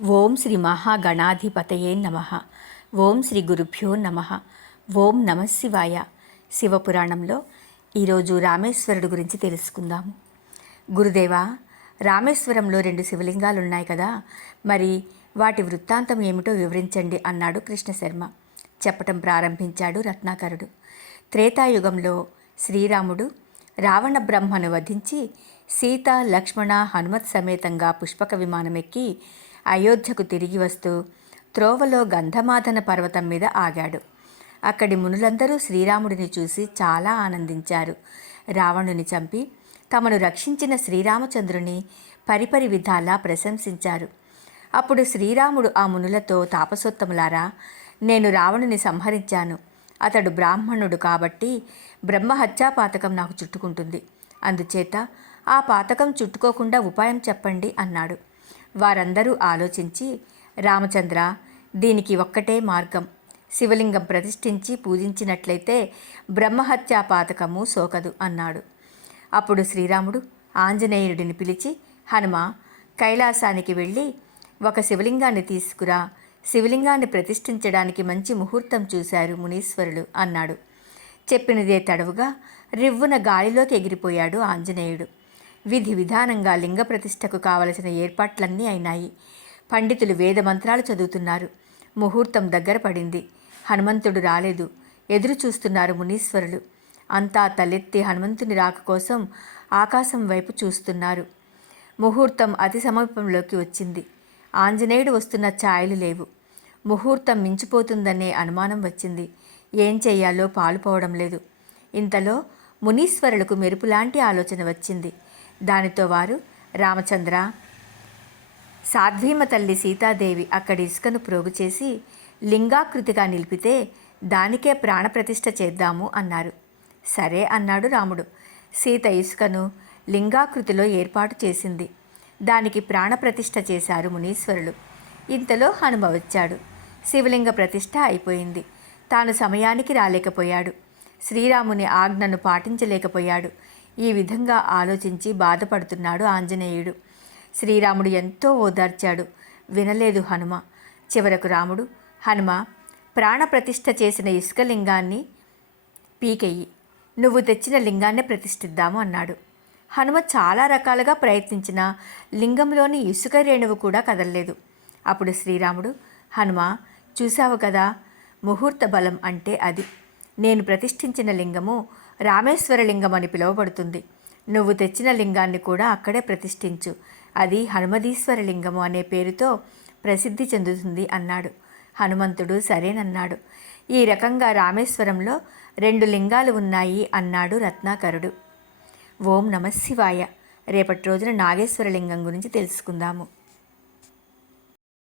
ఓం శ్రీ మహాగణాధిపతయే నమః. ఓం శ్రీ గురుభ్యో నమః. ఓం నమఃశివాయ. శివపురాణంలో ఈరోజు రామేశ్వరుడు గురించి తెలుసుకుందాము. గురుదేవా, రామేశ్వరంలో 2 శివలింగాలు ఉన్నాయి కదా, మరి వాటి వృత్తాంతం ఏమిటో వివరించండి అన్నాడు కృష్ణశర్మ. చెప్పటం ప్రారంభించాడు రత్నాకరుడు. త్రేతాయుగంలో శ్రీరాముడు రావణ బ్రహ్మను వధించి సీత, లక్ష్మణ, హనుమత్ సమేతంగా పుష్పక విమానమెక్కి అయోధ్యకు తిరిగి వస్తూ త్రోవలో గంధమాదన పర్వతం మీద ఆగాడు. అక్కడి మునులందరూ శ్రీరాముడిని చూసి చాలా ఆనందించారు. రావణుని చంపి తమను రక్షించిన శ్రీరామచంద్రుని పరిపరి విధాలా ప్రశంసించారు. అప్పుడు శ్రీరాముడు ఆ మునులతో, తాపసోత్తములారా, నేను రావణుని సంహరించాను. అతడు బ్రాహ్మణుడు కాబట్టి బ్రహ్మహత్యా పాతకం నాకు చుట్టుకుంటుంది. అందుచేత ఆ పాతకం చుట్టుకోకుండా ఉపాయం చెప్పండి అన్నాడు. వారందరూ ఆలోచించి, రామచంద్ర, దీనికి ఒక్కటే మార్గం. శివలింగం ప్రతిష్ఠించి పూజించినట్లయితే బ్రహ్మహత్యా పాతకము సోకదు అన్నాడు. అప్పుడు శ్రీరాముడు ఆంజనేయుడిని పిలిచి, హనుమ, కైలాసానికి వెళ్ళి ఒక శివలింగాన్ని తీసుకురా. శివలింగాన్ని ప్రతిష్ఠించడానికి మంచి ముహూర్తం చూశారు మునీశ్వరులు అన్నాడు. చెప్పినదే తడవుగా రివ్వున గాలిలోకి ఎగిరిపోయాడు ఆంజనేయుడు. విధి విధానంగా లింగ ప్రతిష్టకు కావలసిన ఏర్పాట్లన్నీ అయినాయి. పండితులు వేదమంత్రాలు చదువుతున్నారు. ముహూర్తం దగ్గర పడింది. హనుమంతుడు రాలేదు. ఎదురు చూస్తున్నారు మునీశ్వరులు. అంతా తలెత్తి హనుమంతుని రాక కోసం ఆకాశం వైపు చూస్తున్నారు. ముహూర్తం అతి సమీపంలోకి వచ్చింది. ఆంజనేయుడు వస్తున్న ఛాయలు లేవు. ముహూర్తం మించిపోతుందనే అనుమానం వచ్చింది. ఏం చెయ్యాలో పాలుపోవడం లేదు. ఇంతలో మునీశ్వరులకు మెరుపులాంటి ఆలోచన వచ్చింది. దానితో వారు, రామచంద్ర, సాధ్వీమ తల్లి సీతాదేవి అక్కడి ఇసుకను ప్రోగు చేసి లింగాకృతిగా నిలిపితే దానికే ప్రాణప్రతిష్ఠ చేద్దాము అన్నారు. సరే అన్నాడు రాముడు. సీత ఇసుకను లింగాకృతిలో ఏర్పాటు చేసింది. దానికి ప్రాణప్రతిష్ఠ చేశారు మునీశ్వరులు. ఇంతలో హనుమ వచ్చాడు. శివలింగ ప్రతిష్ఠ అయిపోయింది. తాను సమయానికి రాలేకపోయాడు. శ్రీరాముని ఆజ్ఞను పాటించలేకపోయాడు. ఈ విధంగా ఆలోచించి బాధపడుతున్నాడు ఆంజనేయుడు. శ్రీరాముడు ఎంతో ఓదార్చాడు. వినలేదు హనుమ. చివరకు రాముడు, హనుమ, ప్రాణప్రతిష్ఠ చేసిన ఇసుక లింగాన్ని పీకెయ్యి. నువ్వు తెచ్చిన లింగాన్నే ప్రతిష్ఠిద్దాము అన్నాడు. హనుమ చాలా రకాలుగా ప్రయత్నించినా లింగంలోని ఇసుక రేణువు కూడా కదలలేదు. అప్పుడు శ్రీరాముడు, హనుమ, చూశావు కదా, ముహూర్త బలం అంటే అది. నేను ప్రతిష్ఠించిన లింగము రామేశ్వర లింగం అని పిలువబడుతుంది. నువ్వు తెచ్చిన లింగాన్ని కూడా అక్కడే ప్రతిష్ఠించు. అది హనుమదీశ్వర లింగము అనే పేరుతో ప్రసిద్ధి చెందుతుంది అన్నాడు. హనుమంతుడు సరేనన్నాడు. ఈ రకంగా రామేశ్వరంలో 2 లింగాలు ఉన్నాయి అన్నాడు రత్నాకరుడు. ఓం నమఃశివాయ. రేపటి రోజున నాగేశ్వర లింగం గురించి తెలుసుకుందాము.